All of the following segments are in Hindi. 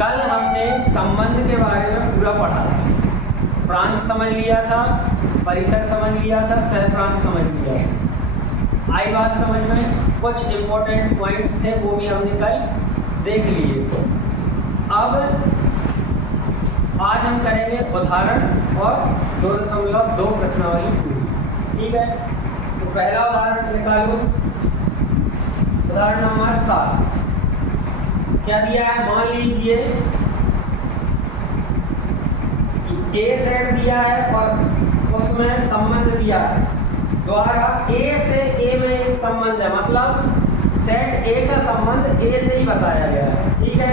कल हमने संबंध के बारे में पूरा पढ़ा था। प्रांत समझ लिया था, परिसर समझ लिया था, सह प्रांत समझ लिया था। आई बात समझ में? कुछ इम्पोर्टेंट पॉइंट्स थे वो भी हमने कल देख लिए। अब आज हम करेंगे उदाहरण और 2.2 प्रश्नावली पूरी। ठीक है, तो पहला उदाहरण निकालो। उदाहरण नंबर 7 क्या दिया है? मान लीजिए कि ए सेट दिया है और उसमें संबंध दिया है द्वारा ए से ए में एक संबंध है, मतलब सेट ए का संबंध ए से ही बताया गया है। ठीक है,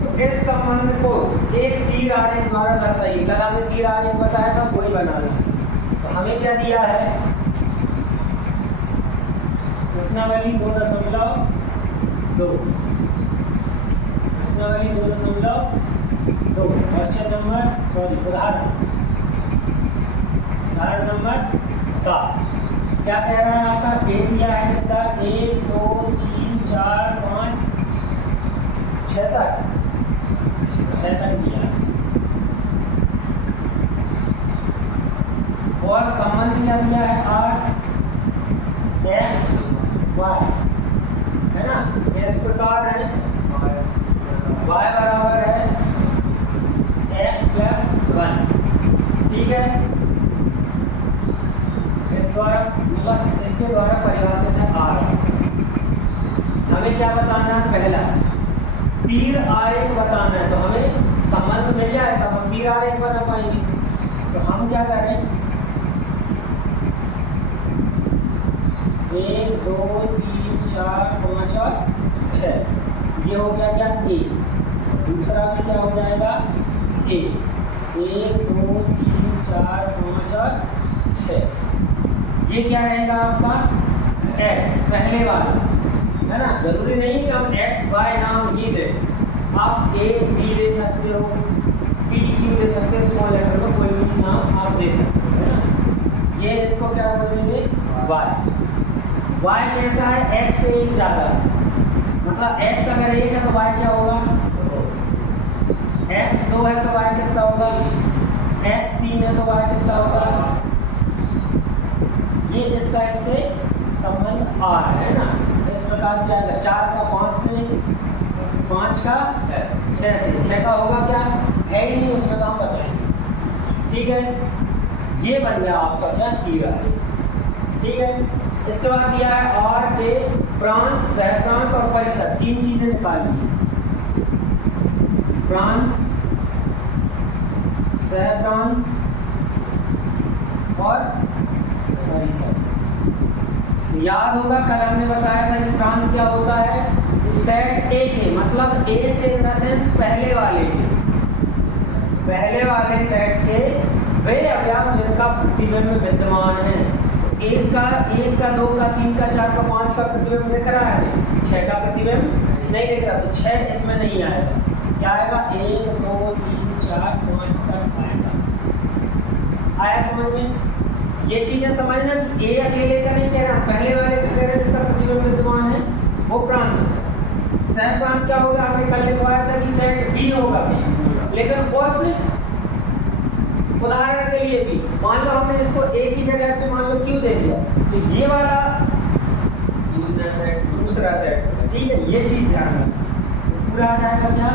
तो इस संबंध को एक तीर आरेख द्वारा दर्शाइए। कल हमने तीर आरेख बताया था, वही बनाना है। तो हमें क्या दिया है? प्रश्नावली 2.2 प्रश्नावली 2.2 उदाहरण नंबर 7 क्या कह रहा है आपका? ए दिया है कितना? 1 2 3 4 5 6 तक दिया है। और संबंध क्या दिया है? 8 x y है ना। इस प्रकार है y बराबर है x + 1। ठीक है, इस द्वारा मतलब इसके द्वारा परिभाषित है r। हमें क्या बताना है? पहला तीर आरेख बताना है। तो हमें संबंध मिल जाए तब हम तीर आरेख बना पाएंगे। तो हम क्या करें? 1 2 3 4 5 और 6 ये हो गया क्या? ए। दूसरा भी क्या हो जाएगा? ए। 1 2 3 4 5 और 6 ये क्या रहेगा आपका? x पहले वाला है ना। जरूरी नहीं कि हम x y नाम ही दें, आप a b दे सकते हो, p q दे सकते हो, स्मॉल लेटर में कोई भी नाम आप दे सकते हो, है ना। ये इसको क्या बोलेंगे? y कैसा है? x से 1 ज़्यादा है, मतलब x अगर 1 है तो y क्या होगा? x 2 है तो y कितना होगा? x 3 है तो y कितना होगा? ये इसका इससे संबंध आ है ना। इस प्रकार से आएगा 4 का 5 से, 5 का 6 से, 6 का होगा क्या? है ही नहीं, उसमें तो हम बताएंगे। ठीक है, ये बन गया आपका क्या? तीर आरेख। ठीक है, इसके बाद दिया है आर के प्रांत, सहप्रांत और परिसर, 3 चीजें निकालिए। प्रांत, सहप्रांत और परिसर। याद होगा कल हमने बताया था कि प्रांत क्या होता है? सेट ए के, मतलब ए से इन द सेंस पहले वाले सेट के वे अवयव जिनका प्रतिबिंब विद्यमान है। 1 का 2 का 3 का 4 का 5 का प्रतिबिंब दिख रहा है, 6 का प्रतिबिंब नहीं दिख रहा, तो 6 इसमें नहीं आएगा। क्या आएगा? 1 2 3 4 5 तक आएगा। आया समझ में? ये चीजें समझना कि ए अकेले का नहीं कह रहा, पहले वाले का कह रहा है जिसका प्रतिबिंब विद्यमान है वो प्रांत है। सह प्रांत क्या होगा? आपने कल लिखवाया था कि सेट बी होगा, लेकिन उस उदाहरण के लिए भी मान लो हमने इसको एक ही जगह पे मान लो क्यों दे दिया, तो ये वाला दूसरा सेट होगा। ठीक है, ये चीज ध्यान रखना। पूरा आ जाएगा क्या?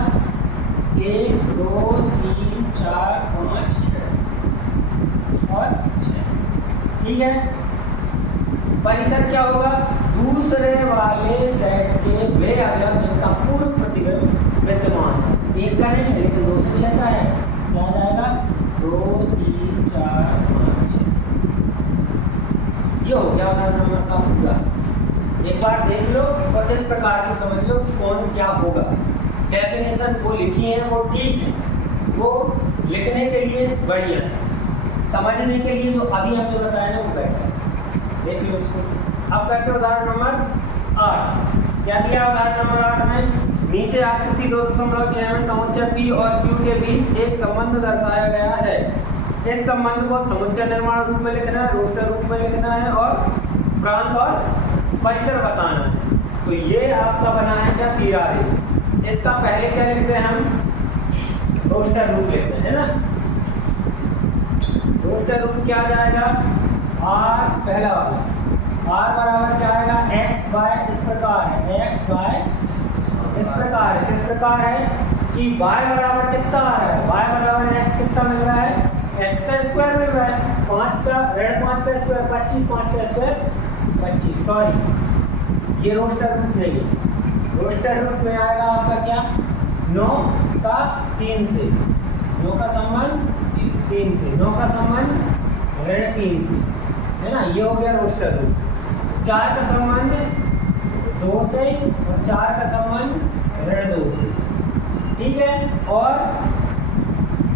1 2 3 4 5 6 और 6। ठीक है, परिसर क्या होगा? दूसरे वाले सेट के वे अवयव जिनका पूर्व प्रतिबिंब विद्यमान है। 1 का नहीं है लेकिन 2 से 6 का है। क्या आ जाएगा? 2 3 4 5 6। ये हो गया उदाहरण नंबर 7 पूरा। एक बार देख लो और इस प्रकार से समझ लो कि कौन क्या होगा। डेफिनेशन वो लिखी है वो ठीक है, वो लिखने के लिए बढ़िया है, समझने के लिए तो अभी हमने बताया ना वो बेटर है। देख लो इसको। अब करते हैं उदाहरण नंबर 8। क्या दिया उदाहरण नंबर 8 में? नीचे आकृति 2.6 में समुच्चय P और Q के बीच एक संबंध दर्शाया गया है। इस संबंध को समुच्चय निर्माण रूप में लिखना है, रोस्टर रूप में लिखना है और प्रांत और परिसर बताना है। तो ये आपका बना है क्या? तीर आरेख। इसका पहले क्या लिखते हैं हम, रोस्टर रूट लिखते हैं ना। रोस्टर रूट क्या आ जाएगा, आर पहला वाला, आर बराबर क्या आएगा, एक्स बाय इस प्रकार है, एक्स बाय इस प्रकार है, किस प्रकार है कि y बराबर कितना आ रहा है, y बराबर x कितना मिल रहा है, x का स्क्वायर मिल रहा है, 5 का ऋण 5 का स्क्वायर 25, 5 का स्क्वायर 25, सॉरी ये रोस्टर रूट नहीं है। रोस्टर रूट में आएगा आपका क्या, 9 का 3 से, 9 का संबंध 3 से, 9 का संबंध ऋण 3 से, है ना, ये हो गया रोस्टर रूट। 4 का संबंध 2 से और 4 का संबंध ऋण 2 से, ठीक है, और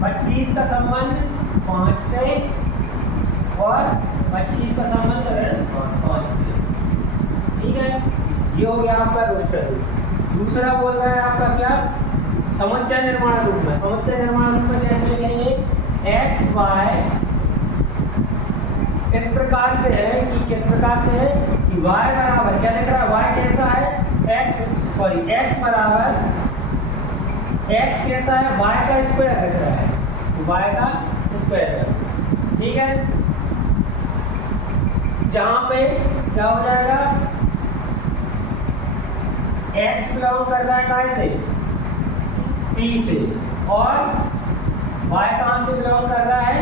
25 का संबंध 5 से और 25 का संबंध ऋण 5 से, ठीक है, ये हो गया आपका रोस्टर रूट। दूसरा बोल रहा है आपका क्या, समुच्चय निर्माण रूप में। समुच्चय निर्माण रूप में कैसे लिखेंगे, एक्स वाई इस प्रकार से है कि किस प्रकार से है कि y बराबर क्या लिख रहा है, y कैसा है, x बराबर x कैसा है, y का स्क्वायर लिख रहा है, y का स्क्वायर, ठीक है। जहां पे क्या हो जाएगा, x बिलोंग कर रहा है कहाँ से, p से, और y कहां से बिलोंग कर रहा है,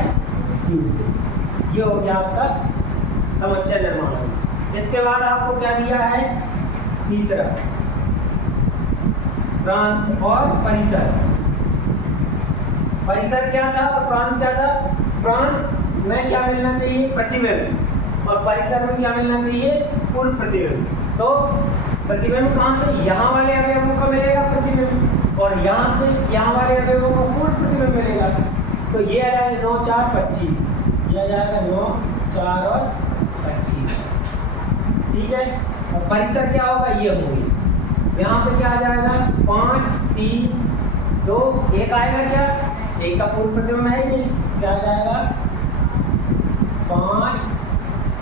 q से। ये हो गया आपका समुच्चय निर्माण। इसके बाद आपको क्या दिया है, तीसरा प्रांत और परिसर। परिसर क्या था और प्रांत क्या था, प्रांत में क्या मिलना चाहिए, प्रतिबिंब, और परिसर में क्या मिलना चाहिए, पूर्ण प्रतिबिंब। तो प्रतिबिंब कहाँ से, यहाँ वाले अवयवों का मिलेगा प्रतिबिंब, और यहाँ वाले अवयवों को पूर्ण प्रतिबिंब मिलेगा। तो ये आ जाएगा 9 4 25, ये आ जाएगा 9 4 और 25, ठीक है। और परिसर क्या होगा, ये होंगे, यहाँ पे क्या आ जाएगा, 5 3 2 1 आएगा, क्या एक का पूर्ण प्रतिबिंब है ये, क्या आ जाएगा 5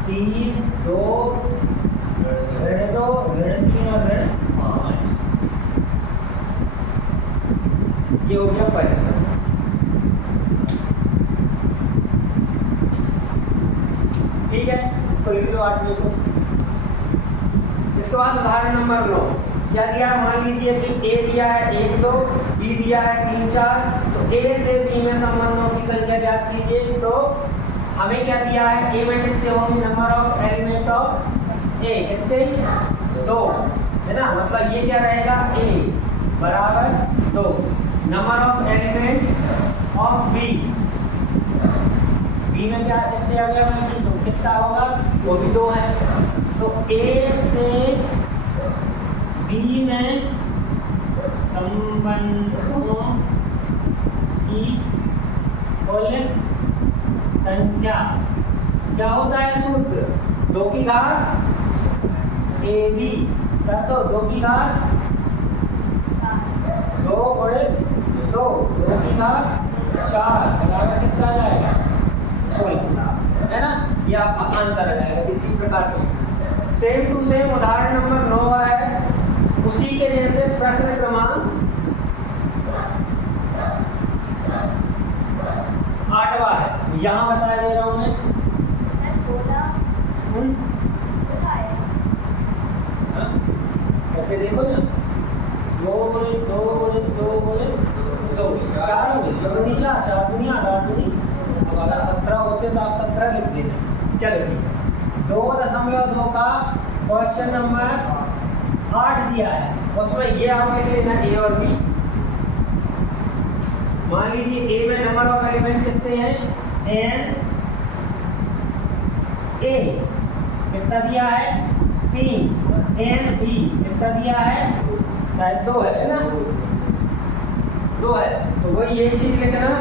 3 2 ऋण 2 ऋण 3 और ऋण 5, ये हो गया परिसर, ठीक है। इसको लिख लो 8वें को। इसके बाद उदाहरण नंबर 9 क्या दिया है, मान लीजिए कि a दिया है 1 2, b दिया है 3 4, तो a से b में संबंधों की संख्या ज्ञात कीजिए। तो हमें क्या दिया है, a में कितने होंगे, number of element of a कितने, 2, है ना, मतलब ये क्या रहेगा, a बराबर 2, number of element of b, b में क्या कितने अवयव हैं, तो कितना होगा, वो भी 2 है। तो a से b में संबंधों की कुल संख्या क्या होता है, सूत्र 2 की घात ab का, तो 2 की घात 2 गुणित 2, 2 की घात 4 बराबर कितना आ जाएगा, 16, है ना, ये आपका आंसर आ जाएगा। इसी प्रकार से सेम टू सेम उदाहरण नंबर 9 है, उसी के जैसे प्रश्न क्रमांक 8वां है, यहाँ बता दे रहा हूँ मैं, करके देखो ना, 2 गुणित 2 गुणित 2 गुणित 2 4 हो गई, 2 दूनी 4 4 दूनी 8 8 दूनी, अब अगर 17 होते तो आप 17 लिख देना। चलो ठीक है, 2.2 का क्वेश्चन नंबर 8 दिया है, उसमें ये आप लिख लेना a और b। मान लीजिए a में नंबर ऑफ एलिमेंट कितने हैं, n a कितना दिया है, 3, n b कितना दिया है, शायद 2 है ना, 2 है, तो वही यही चीज लिखना,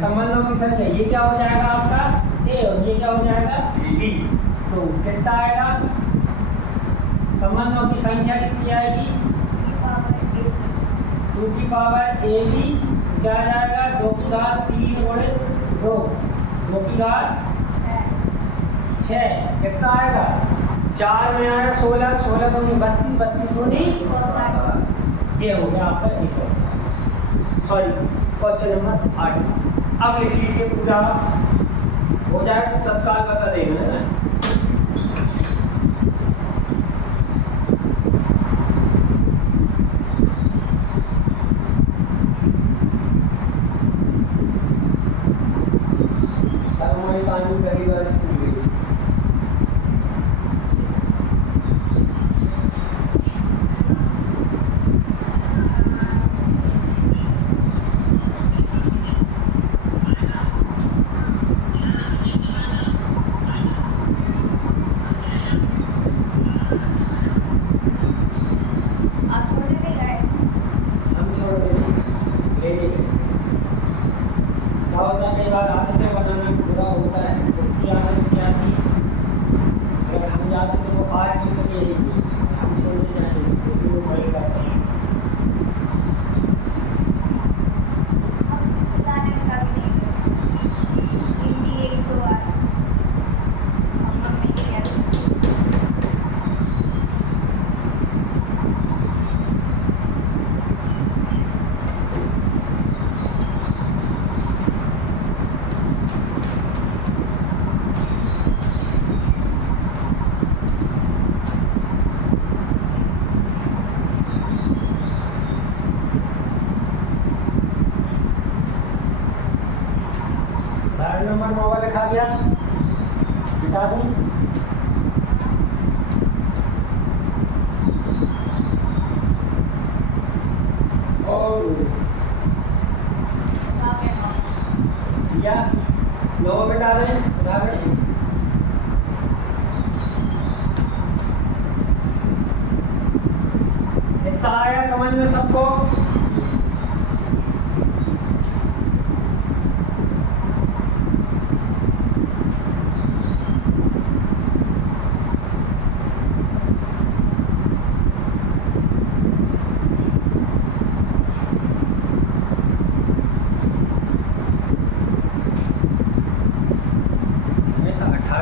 संबंधों की संख्या, ये क्या हो जाएगा आपका a और ये क्या हो जाएगा b, तो कितना आएगा, संबंधों की संख्या कितनी आएगी, 2 की पावर ab, क्या आ जाएगा, 2 की घात 3 गुणित 2, 2 की घात 6, कितना आएगा, 4 में आएगा 16, 16 दूनी 32, 32 दूनी ये हो गया आपका एक और, सॉरी क्वेश्चन नंबर 8। अब लिख लीजिए पूरा, हो जाए तो तत्काल बता देना है ना। हमारी सामने पहली बार स्कूल गई थी। नंबर मोबाइल लिखा दिया, मिटा दूं। और या 9 मिटा दें उदाहरण। इतना आया समझ में सबको?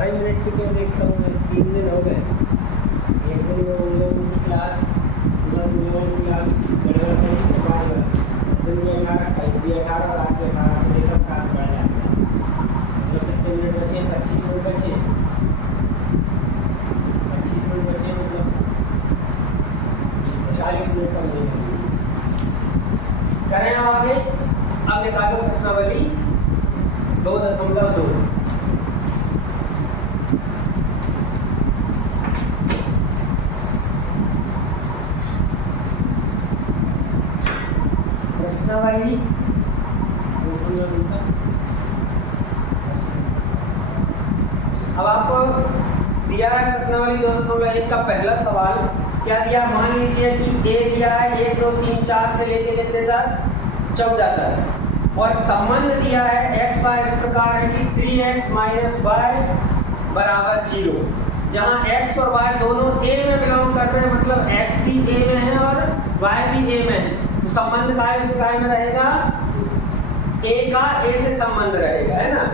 मिनट की क्यों देखता हूँ मैं? 3 दिन हो गए। एक दिन वो उन लोगों की क्लास, क्लास गड़बड़ करी, दिन भी 18, कल भी 18 और आज भी 18 को देखकर काम बढ़ जाता है। मतलब कितने मिनट बचे? 25 मिनट बचे। 25 मिनट बचे मतलब 40 मिनट का मिलेगा। करें अब आगे। अब निकालो प्रश्नावली 2.2। प्रश्नावली अब आपको दिया है प्रश्नावली 2.1 का पहला सवाल। क्या दिया? मान लीजिए कि ए दिया है 1 2 3 4 से लेके कितने तक? 14 तक। और संबंध दिया है x y इस प्रकार है कि 3x - y बराबर 0, जहां x और y दोनों a में बिलोंग कर रहे हैं, मतलब x भी a में है और y भी a में है। तो संबंध काय से काय में रहेगा? a का a से संबंध रहेगा, है ना।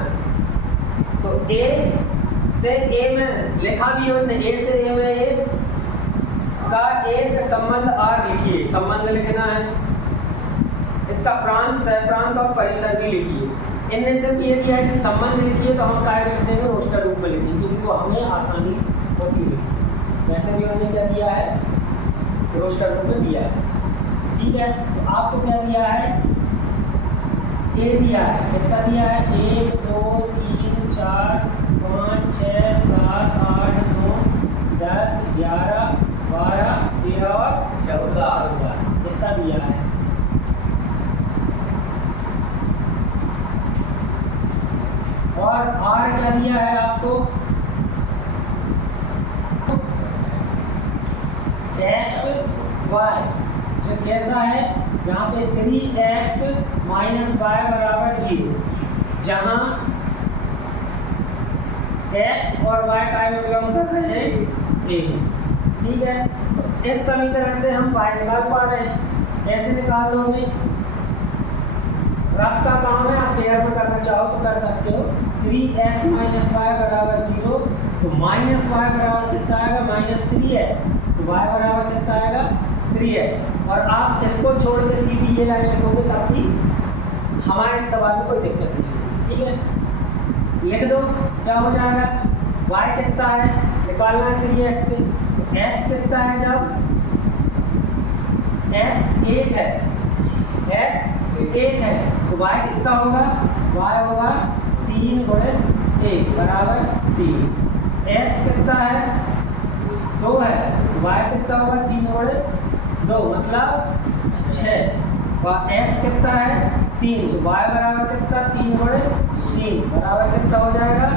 तो a से a में लिखा भी हमने, a से a में एक का एक संबंध r लिखिए। संबंध लिखना है, इसका प्रांत, सहप्रांत और परिसर भी लिखिए। इनमें से ये दिया है कि संबंध लिखिए, तो हम काय लिख देंगे? रोस्टर रूप में लिखेंगे, क्योंकि वो हमें आसानी होती है। वैसे भी हमने क्या दिया है? रोस्टर रूप में दिया है। ठीक है, तो आपको क्या दिया है? ए दिया है। कितना दिया है? 1 2 3 4 5 6 7 8 9 10 11 12 13 और 14 कितना दिया है? और आर क्या दिया है आपको? x y जो कैसा है? यहाँ पे 3x - y बराबर 0, जहाँ x और y काय में बिलोंग कर रहे हैं? a में। ठीक है, इस समीकरण से हम y निकाल पा रहे हैं। कैसे निकाल लोगे? रफ का काम है, आप पेयर में करना चाहो तो कर सकते हो। 3x - y बराबर 0, तो -y बराबर कितना आएगा? -3x। तो y बराबर कितना आएगा? 3x और आप इसको छोड़ के सीधी ये लाइन लिखोगे तब भी हमारे सवाल में कोई दिक्कत नहीं है। ठीक है, लिख दो। क्या हो जाएगा, y कितना है निकालना है 3x से, तो x कितना है, जब x 1 है, x 1 है तो y कितना होगा, y होगा 3 गुणित 1 बराबर 3। x कितना है 2 है तो y कितना होगा 3 गुणित 2 मतलब 6। और x कितना है 3 तो y बराबर कितना 3 गुणित 3 बराबर कितना हो जाएगा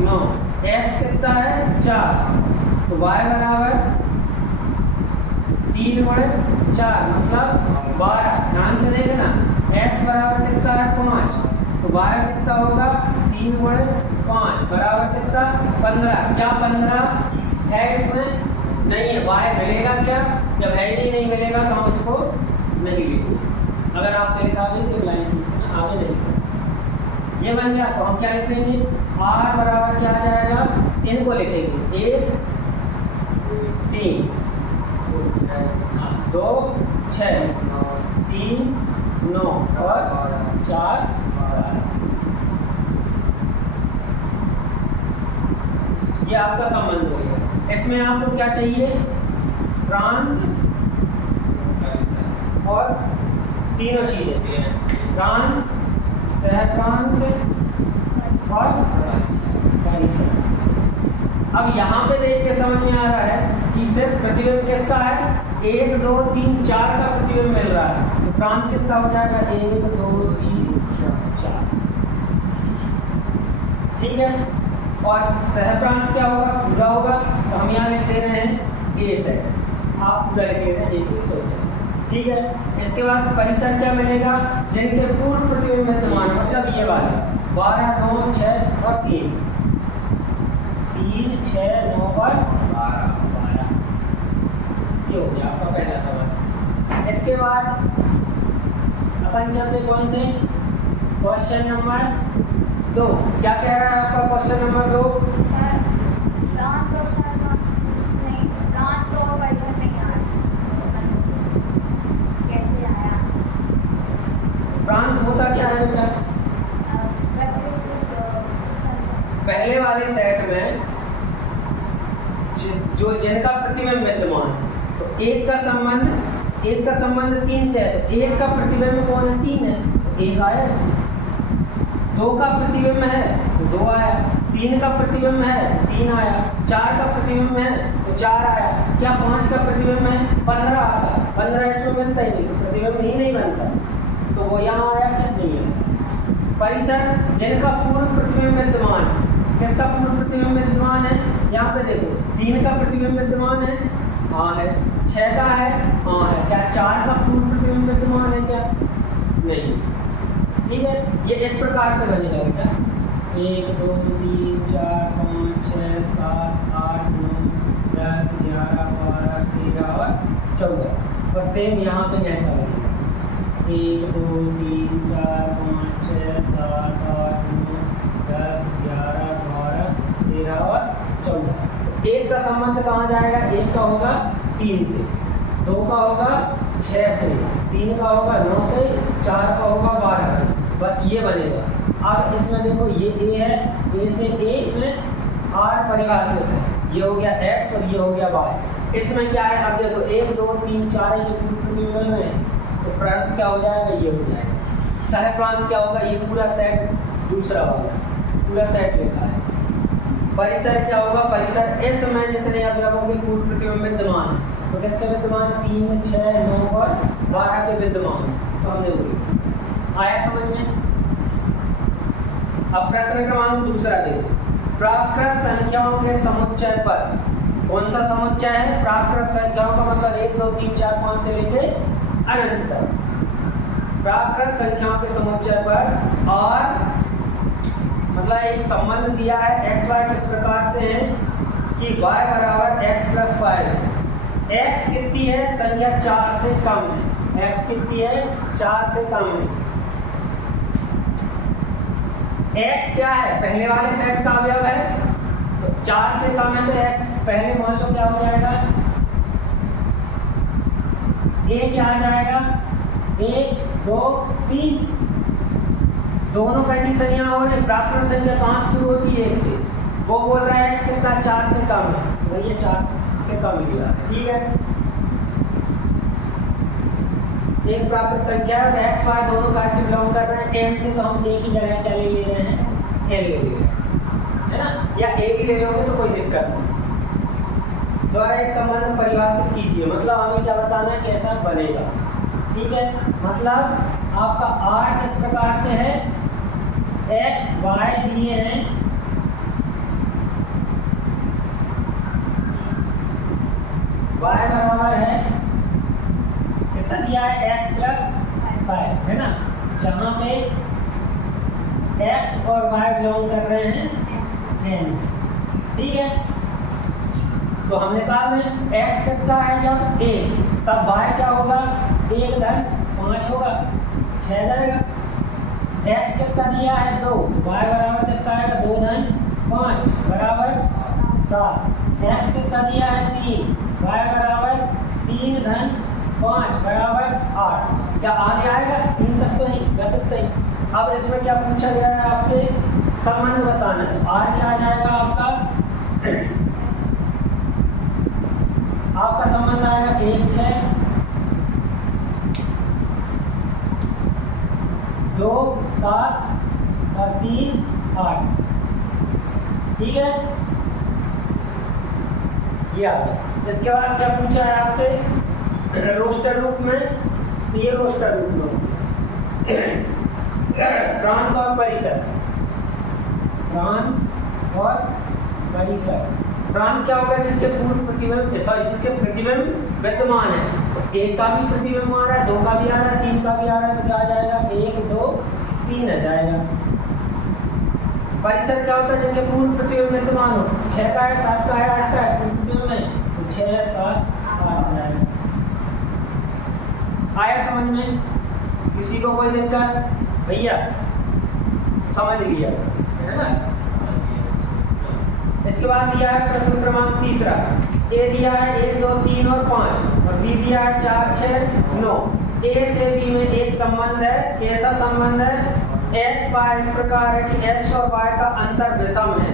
9। x कितना है 4 तो y बराबर 3 गुणित 4 मतलब 12। ध्यान से देखना, x बराबर कितना है 5 तो y कितना होगा 3 गुणित 5 बराबर कितना 15। क्या 15 है इसमें, नहीं है, y मिलेगा क्या, जब है ही नहीं मिलेगा तो हम इसको नहीं लिखेंगे। अगर आपसे लिखा है तो एक लाइन आगे नहीं, ये बन गया तो हम क्या लिख देंगे, r बराबर क्या आ जाएगा, इनको लिखेंगे 1 3 2 6 3 9 और 4 ये आपका संबंध हो गया। इसमें आपको क्या चाहिए, प्रांत और तीनों चीजें, प्रांत, सहप्रांत और परिसर। अब यहाँ पे देख के समझ में आ रहा है कि सिर्फ प्रतिबिंब किसका है, 1 2 3 4 का प्रतिबिंब मिल रहा है, तो प्रांत कितना हो जाएगा 1 2 3 4। ठीक है, और सहप्रांत क्या होगा, पूरा होगा, तो हम यहाँ लिख दे रहे हैं ए सेट, आप पूरा लिख लेते हैं 1 से 14। ठीक है, इसके बाद परिसर क्या मिलेगा, जिनके पूर्व प्रतिबिंब विद्यमान, मतलब ये वाले 12 9 6 और 3 3 6 9 और 12। ये हो गया आपका पहला सवाल। इसके बाद अपन चलते कौन से, क्वेश्चन नंबर 2। क्या कह रहा है आपका क्वेश्चन नंबर 2, प्रांत होता क्या है बेटा, पहले वाले सेट में जो जिनका प्रतिबिंब विद्यमान है, तो एक का संबंध 3 से है, तो एक का प्रतिबिंब कौन है, 3 है, 1 आया इसमें। 2 का प्रतिबिंब है तो 2 आया, 3 का प्रतिबिंब है 3 आया, 4 का प्रतिबिंब है तो 4 आया। क्या 5 का प्रतिबिंब है 15 आता, 15 इसमें मिलता ही नहीं तो प्रतिबिंब ही नहीं बनता, तो वो यहाँ आया क्या, नहीं है। परिसर, जिनका पूर्व प्रतिबिंब विद्यमान है, किसका पूर्व प्रतिबिंब विद्यमान है, यहाँ पे देखो 3 का प्रतिबिंब विद्यमान है, हाँ है, 6 का है, हाँ है, क्या 4 का पूर्व प्रतिबिंब विद्यमान है क्या, नहीं। ठीक है, ये इस प्रकार से बनेगा बेटा, 1 2 3 4 5 6 7 8 9 10 11 12 13 और 14। और सेम यहाँ पे ऐसा बनेगा, 1 2 3 4 5 6 7 8 9 10 11 12 13 और 14। एक का संबंध कहाँ जाएगा, एक का होगा 3 से, 2 का होगा 6 से, 3 का होगा 9 से, 4 का होगा 12 से, बस ये बनेगा। अब इसमें देखो ये ए है, ए से ए में आर परिभाषित है, ये हो गया x और ये हो गया y। इसमें क्या है, अब देखो 1 2 3 4 ये पूरे प्रतिबिंब में है, तो प्रांत क्या हो जाएगा, ये हो जाएगा। सहप्रांत क्या होगा, ये पूरा सेट दूसरा होगा, पूरा सेट लिखा है। परिसर क्या होगा, परिसर इसमें जितने अवयवों के पूर्व प्रतिबिंब विद्यमान है, तो किसके विद्यमान है, 3 6 9 और 12 के विद्यमान है, तो हमने वही आया समझ में। अब प्रश्न क्रमांक दूसरा देखो, प्राकृत संख्याओं के समुच्चय पर, कौन सा समुच्चय है, प्राकृत संख्याओं का मतलब 1 2 3 4 5 से लेके अनंत तक। प्राकृत संख्याओं के समुच्चय पर और मतलब एक संबंध दिया है, x y किस प्रकार से है कि y बराबर x प्लस 5 है। x कितनी है, संख्या 4 से कम है, x कितनी है 4 से कम है। x क्या है, पहले वाले सेट का अवयव है, तो 4 से कम है तो x पहले मान लो क्या हो जाएगा, ए क्या आ जाएगा, 1 2 3, दोनों कंडीशन यहाँ हो रही। प्राकृत संख्या कहाँ से शुरू होती है, 1 से। वो बोल रहा है x कितना 4 से कम है, भैया 4 से कम लिया है, ठीक है। एक प्राकृत संख्या है और x y दोनों का से बिलोंग कर रहे हैं, n से तो हम एक ही जगह क्या ले रहे हैं, n ले रहे हैं, है ना, या एक ही ले लोगे तो कोई दिक्कत नहीं। द्वारा एक संबंध परिभाषित कीजिए, मतलब हमें क्या बताना है, कैसा बनेगा, ठीक है। मतलब आपका r किस प्रकार से है, x y दिए हैं, y बराबर है कितना दिया है, x प्लस 5, है ना, जहाँ पे x और y बिलोंग कर रहे हैं n, ठीक है। तो हम निकाल रहे हैं x कितना है जब 1, तब y क्या होगा, 1 धन 5 होगा, 6 जाएगा। x कितना दिया है 2, y बराबर कितना आएगा, 2 धन 5 बराबर 7। x कितना दिया है 3, y बराबर 3 धन 5 बराबर 8। क्या आगे आएगा, 3 तक तो नहीं कर सकते। अब इसमें क्या पूछा गया है आपसे, संबंध बताना है। r क्या आ जाएगा आपका संबंध आएगा 1 6 2 7 और 3 8, ठीक है, ये आ गया। इसके बाद क्या पूछा है आपसे, रोस्टर रूप में, तो ये रोस्टर रूप में प्रांत और परिसर, प्रांत और परिसर। प्रांत क्या होगा, जिसके पूर्व प्रतिबिंब, सॉरी जिसके प्रतिबिंब विद्यमान है, 1 का भी प्रतिबिंब आ रहा है, 2 का भी आ रहा है, 3 का भी आ रहा है, तो क्या आ जाएगा, 1 2 3 आ जाएगा। परिसर क्या होता है, जिनके पूर्व प्रतिबिंब विद्यमान हो, 6 का है, 7 का है, 8 का है प्रतिबिंब में, तो 6 7 8 आ जाएगा। आया समझ में, किसी को कोई दिक्कत, भैया समझ लिया, है ना। इसके बाद दिया है प्रश्न क्रमांक 3, ए दिया है 1 2 3 और 5, और बी दिया है 4 6 9। ए से बी में एक संबंध है, कैसा संबंध है, x y इस प्रकार है कि x और y का अंतर विषम है,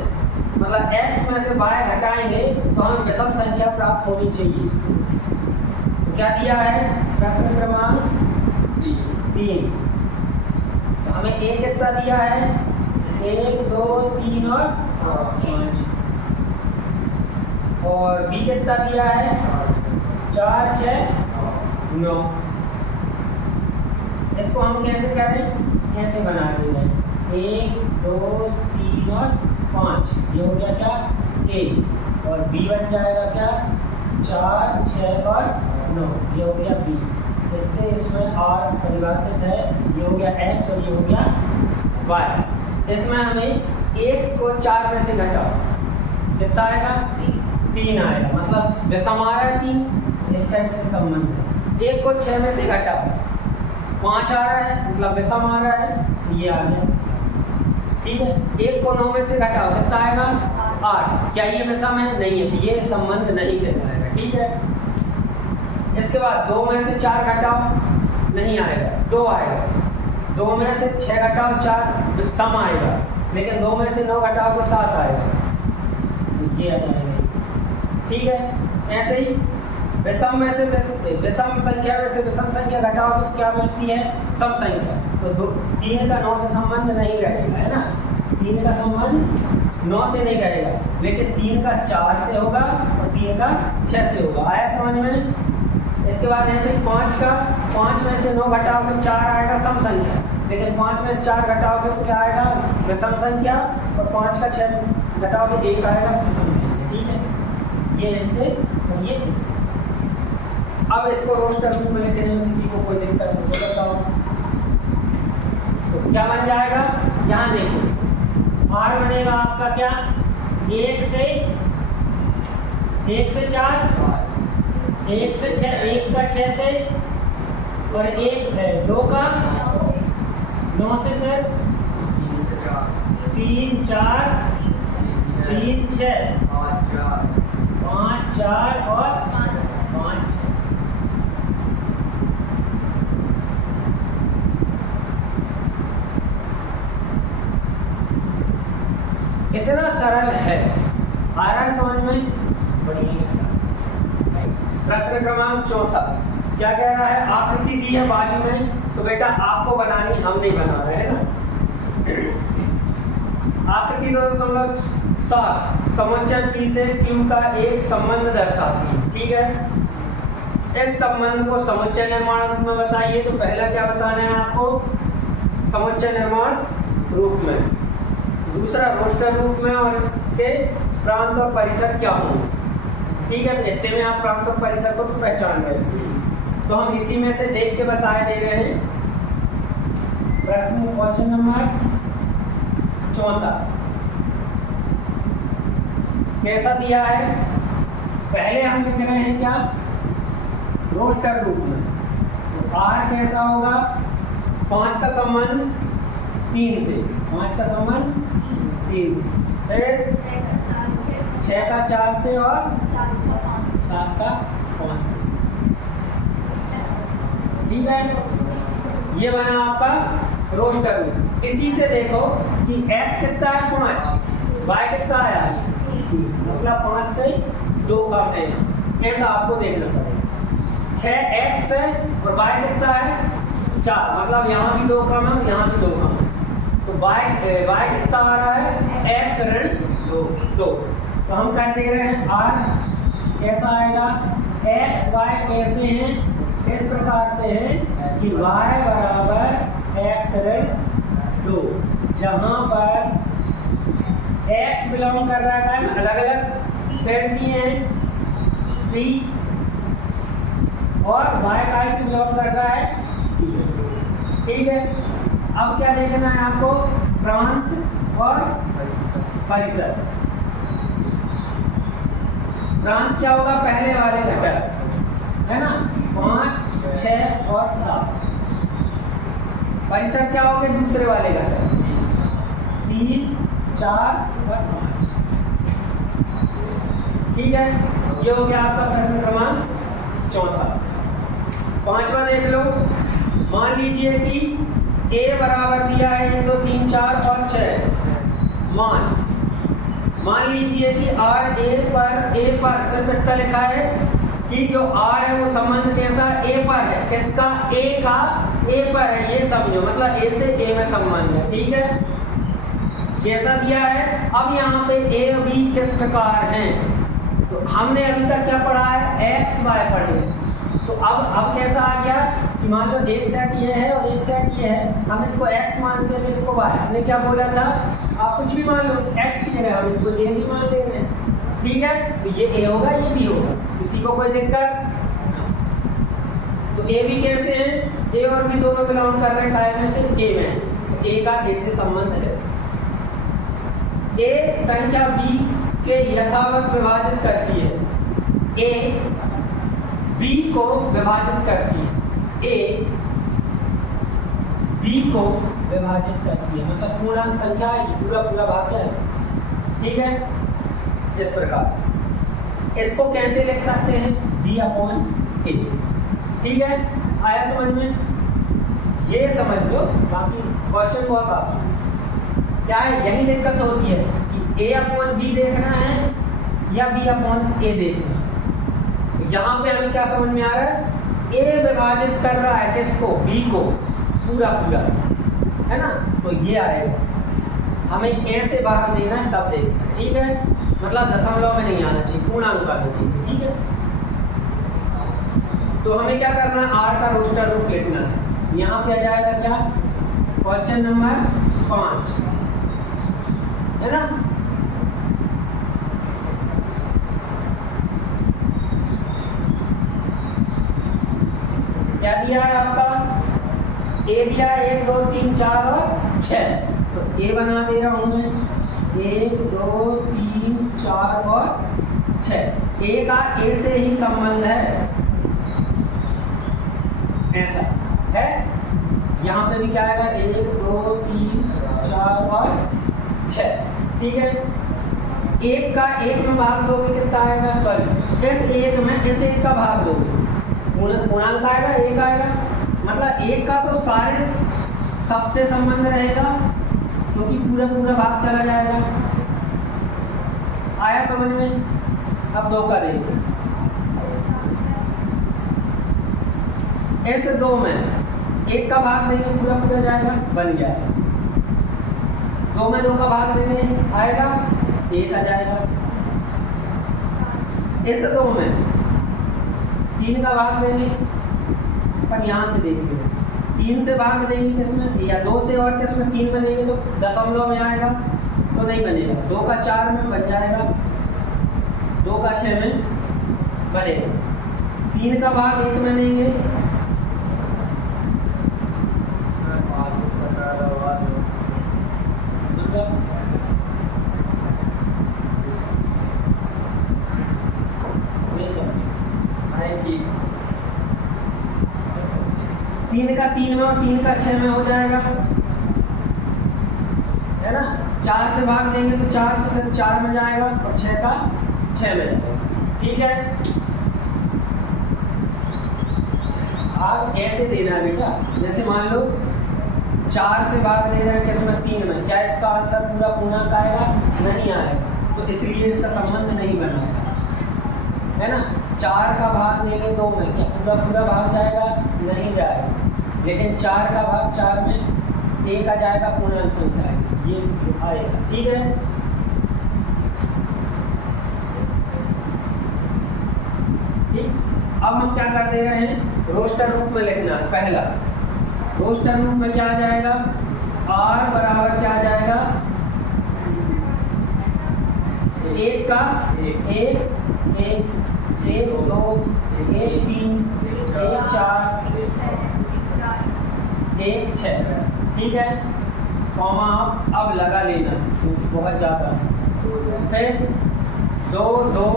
मतलब x में से y घटाएंगे तो हमें विषम संख्या प्राप्त होनी चाहिए। तो क्या दिया है, प्रश्न क्रमांक 3, तो हमें a कितना दिया है, 1 2 3 और 5, और b कितना दिया है, 4 6 9। इसको हम कैसे करें, कैसे बना दे रहे हैं, 1 2 3 और 5, ये हो गया क्या a, और b बन जाएगा क्या 4 6 और 9, ये हो गया b। इससे इसमें r परिभाषित है, ये हो गया x और ये हो गया y। इसमें हमें 1 को 4 में से घटाओ, कितना आएगा, 3 आएगा, मतलब विषम आ रहा है 3, इसका इससे संबंध है। 1 को 6 में से घटाओ, 5 आ रहा है, मतलब विषम आ रहा है, ये आ गया, ठीक है। 1 को 9 में से घटाओ, कितना आएगा 8, क्या ये विषम है, नहीं है, तो ये संबंध नहीं कहलाएगा, ठीक है। इसके बाद 2 में से 4 घटाओ, नहीं आएगा, 2 आएगा। 2 में से 6 घटाओ 4 सम आएगा, लेकिन 2 में से 9 घटाओ तो 7 आएगा, तो ये आ जाएगा, ठीक है। ऐसे ही विषम में से विषम संख्या में से विषम संख्या घटाओ तो क्या मिलती है, सम संख्या। तो 3 का 9 से संबंध नहीं रहेगा, है ना, 3 का संबंध 9 से नहीं रहेगा, लेकिन 3 का 4 से होगा और 3 का 6 से होगा। आया समझ में। इसके बाद ऐसे 5 में से 9 घटाओगे 4 आएगा सम संख्या, लेकिन 5 में से 4 घटाओगे तो क्या आएगा, विषम संख्या, और 5 का 6 घटाओगे 1 आएगा विषम संख्या, ठीक है। ये इससे और ये इससे। अब इसको रोस्टर रूप में लिखने में किसी को कोई दिक्कत हो तो बताओ, तो क्या बन जाएगा, यहाँ देखो r बनेगा आपका क्या, 1 से 4, 1 से 6, 1 का 6 से, और 2 का 9 से सर, 3 4 3 6 5 4 और 5। इतना सरल है। आ रहा है समझ में? बढ़िया। प्रश्न क्रमांक चौथा क्या कह रहा है? आकृति दी है बाजू में, तो बेटा आपको बनानी, हम नहीं बना रहे हैं ना। आकृति 2.7 समोच्चर P से Q का एक संबंध दर्शाती है। ठीक है, इस संबंध को समुच्चय निर्माण रूप में बताइए। तो पहला क्या बताना है आपको? समुच्चय निर्माण रूप में, दूसरा रोस्टर रूप में, और इसके प्रांत और परिसर क्या होंगे। ठीक है, तो इतने में आप प्रांत और परिसर को तो पहचान रहे हैं। तो हम इसी में से देख के बताए दे रहे हैं। क्वेश्चन नंबर चौथा कैसा दिया है? पहले हम लिख रहे हैं क्या? रोस्टर रूप में। तो R कैसा होगा? 5 का संबंध 3 से, 5 का संबंध 3 से, फिर 6 का 4 से और 7 का 5 से। ठीक है, ये बना आपका रोस्टर रूप। इसी से देखो कि x कितना है? 5, y कितना आया है? मतलब 5 से 2 कम है। ऐसा आपको देखना पड़ेगा। 6x है और y कितना है? 4, मतलब यहाँ भी 2 कम है, यहाँ भी 2 कम है। तो y कितना आ रहा है? x ऋण 2। तो हम क्या दे रहे हैं? r कैसा आएगा? x y कैसे हैं? इस प्रकार से है कि y बराबर x ऋण 2, जहाँ पर x बिलोंग कर रहा है, अलग अलग सेट दिए हैं P, और y का से बिलोंग कर रहा है P। ठीक है, अब क्या देखना है आपको? प्रांत और परिसर। प्रांत क्या होगा? पहले वाले घटक है ना, 5, 6 और 7। परिसर क्या होंगे? दूसरे वाले घटक 3, 4 और 5। ठीक है, ये हो गया आपका प्रश्न क्रमांक चौथा। पांचवा देख लो। मान लीजिए कि A बराबर दिया है 1 2 3 4 और 6। मान लीजिए कि A पर सिर्फ इतना लिखा है कि जो R है वो संबंध कैसा? A पर है। किसका? A का A पर है, ये समझो, मतलब A से A में संबंध है। ठीक है, कैसा दिया है? अब यहाँ पे A और B किस प्रकार हैं? तो हमने अभी तक क्या पढ़ा है? x y पढ़े। तो अब कैसा आ गया कि मान लो एक सेट ये है और एक सेट ये है, हम इसको x मानते थे, इसको y। हमने क्या बोला था? आप कुछ भी मान लो, x की जगह हम इसको a भी मान ले रहे हैं। ठीक है, तो ये a होगा, ये b होगा, किसी को कोई दिक्कत? तो a b कैसे हैं? a और b दोनों बिलोंग कर रहे हैं काय में से? a में से। a का a से संबंध है। a संख्या b के यथावत विभाजित करती है। a b को विभाजित करती है। a b को विभाजित करती है, मतलब पूर्णांक संख्या है, पूरा भाग क्या है। ठीक है, इस प्रकार से इसको कैसे लिख सकते हैं? b/a। ठीक है, आया समझ में? ये समझ लो, बाकी क्वेश्चन बहुत आसान है। क्या है? यही दिक्कत होती है कि a/b देखना है या b/a देखना है। यहाँ पे हमें क्या समझ में आ रहा है? A विभाजित कर रहा है किसको? B को, पूरा है ना। तो ये आएगा, हमें A से भाग देना है तब देखना है। ठीक है, मतलब दशमलव में नहीं आना चाहिए, पूर्णांक आना चाहिए। ठीक है, तो हमें क्या करना है? R का रोस्टर रूप लिखना है। यहाँ पे आ जाएगा क्या? क्वेश्चन नंबर 5 है ना। क्या दिया है आपका? A दिया 1 2 3 4 और 6। तो A बना दे रहा हूं मैं, 1 2 3 4 और 6। A का A से ही संबंध है, ऐसा है। यहाँ पे भी क्या आएगा? 1 2 3 4 और 6। ठीक है, एक का एक में भाग दोगे कितना आएगा? सॉरी, इस एक में इस एक का भाग दोगे, पूर्णांक आएगा, एक आएगा। मतलब एक का तो सारे सबसे संबंध रहेगा, क्योंकि पूरा भाग चला जाएगा। आया समझ में? अब 2 का देंगे। इस 2 में 1 का भाग देंगे, पूरा पूरा जाएगा, बन जाएगा। 2 में 2 का भाग देंगे, आएगा 1 आ जाएगा। इस 2 में 3 का भाग देंगे, पर यहाँ से देख लीजिए 3 से भाग देंगे किसमें, या 2 से और किसमें, 3 में देंगे तो दशमलव में आएगा, तो नहीं बनेगा। 2 का 4 में बन जाएगा, 2 का 6 में बनेगा। 3 का भाग 1 में देंगे, तीन का 3 में और 3 का 6 में हो जाएगा, है ना। 4 से भाग देंगे तो 4 से सिर्फ 4 में जाएगा और 6 का 6 में जाएगा। ठीक है, भाग ऐसे देना है बेटा, जैसे मान लो 4 से भाग दे रहे हैं किसमें, 3 में, क्या इसका आंसर पूरा पूर्णांक आएगा? नहीं आएगा, तो इसलिए इसका संबंध नहीं बनाएगा, है ना। 4 का भाग देंगे 2 में, क्या पूरा पूरा भाग जाएगा? नहीं जाएगा, लेकिन 4 का भाग 4 में 1 आ जाएगा, पूर्णांक संख्या है, ये आएगा। ठीक है, ठीक। अब हम क्या कर दे रहे हैं, रोस्टर रूप में लिखना है। पहला रोस्टर रूप में क्या आ जाएगा, r बराबर क्या आ जाएगा, 1 का 1 1 1 2 1 3 1 4 1 6। ठीक है, कॉमा आप अब लगा लेना, बहुत ज़्यादा है। फिर 2 2,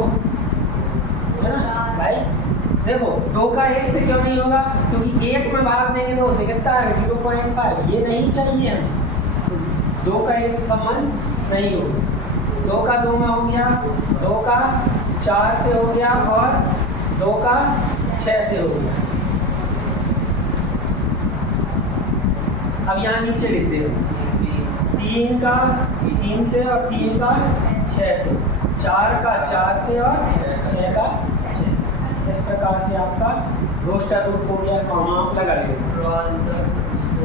है ना भाई। देखो 2 का 1 से क्यों नहीं होगा, क्योंकि 1 में भाग देंगे 2 से, कितना है 0.5, ये नहीं चाहिए हमें। 2 का 1 संबंध नहीं होगा। 2 का 2 में हो गया, 2 का 4 से हो गया, और 2 का 6 से हो गया। अब यहाँ नीचे लिखते हो 3 का 3 से और 3 का 6 से, 4 का 4 से और 6 का 6 से। इस प्रकार से आपका रोस्टर रूप हो गया, कॉमा आप लगा लेंगे।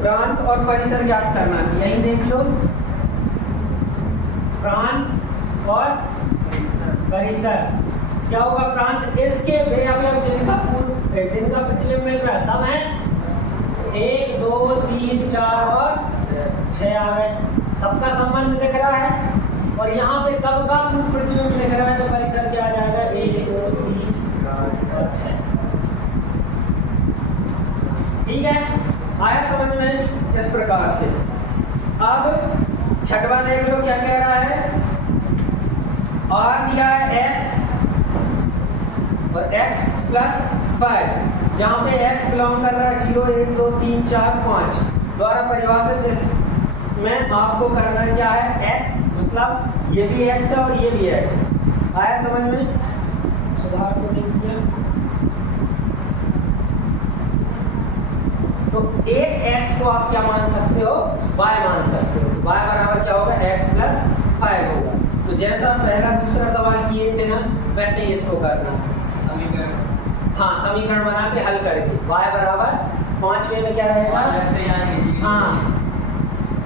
प्रांत और परिसर ज्ञात करना है, यही देख लो, प्रांत और परिसर। क्या होगा, प्रांत इसके वे अवयव जिनका प्रतिबिंब मिल रहा है, सब है 1 2 3 4 और 6 आ गए, सबका संबंध दिख रहा है, और यहाँ पे सबका पूर्व प्रतिबिंब दिख रहा है, तो परिसर क्या आ जाएगा, 1 2 3 4 और 6। ठीक है, आया समझ में? इस प्रकार से अब छठवां देख लो, क्या कह रहा है, r दिया है x और x प्लस 5, यहाँ पे x बिलोंग कर रहा है 0 1 2 3 4 5 द्वारा परिभाषित। इसमें आपको करना क्या है, x मतलब ये भी x है और ये भी x। आया समझ में? सुधार को नहीं किया तो एक x को आप क्या मान सकते हो, y मान सकते हो। y बराबर क्या होगा, x प्लस 5 होगा। तो जैसा पहला दूसरा सवाल किए थे ना, वैसे ही इसको करना है, समीकरण। हाँ, समीकरण बना के हल करके y बराबर 5वें में क्या रहेगा, हाँ,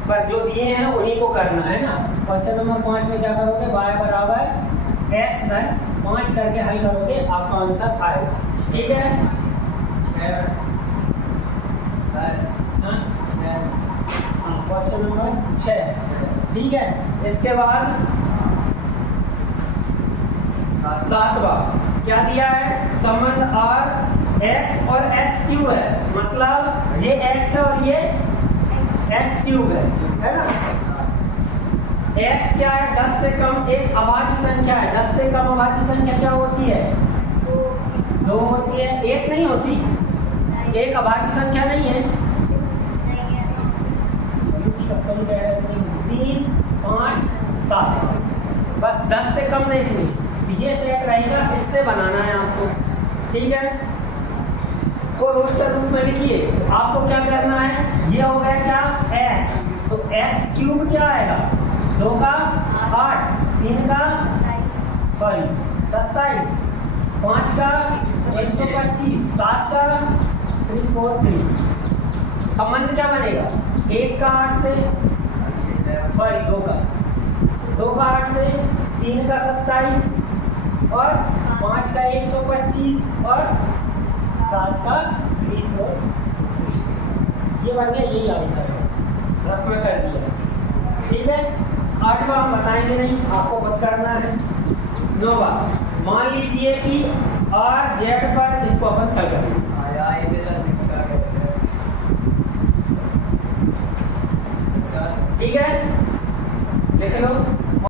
पर जो दिए हैं उन्हीं को करना है ना। क्वेश्चन नंबर 5 में क्या करोगे, y बराबर x धन 5 करके हल करोगे, आपका आंसर आएगा। ठीक है, क्वेश्चन नंबर 6। ठीक है, इसके बाद 7वां क्या दिया है, संबंध r x और x क्यूब है, मतलब ये x है और ये x क्यूब है ना। x क्या है, 10 से कम एक अभाज्य संख्या है। 10 से कम अभाज्य संख्या क्या होती है, 2 होती है, 1 नहीं होती। एक अभाज्य संख्या नहीं है, 3 5 7, बस 10 से कम देखनी। ये सेट रहेगा, इससे बनाना है आपको। ठीक है, तो रोस्टर रूप में लिखिए। आपको क्या करना है, ये हो गया क्या, x, तो x क्यूब क्या आएगा, 2 का 8 3 का सॉरी 27, 5 का 125, 7 का 343। संबंध क्या बनेगा? 1 का 8 से, सॉरी 2 का 8 से, 3 का 27 और 5 का 125 और 7 का 343। ये बन गया, यही आंसर है, रफ में कर दिया। ठीक है, 8वां हम बताएंगे नहीं, आपको बत करना है। 9वां, मान लीजिए कि आर जेड पर, इसको अपन कल करेंगे। ठीक है, लिख लो।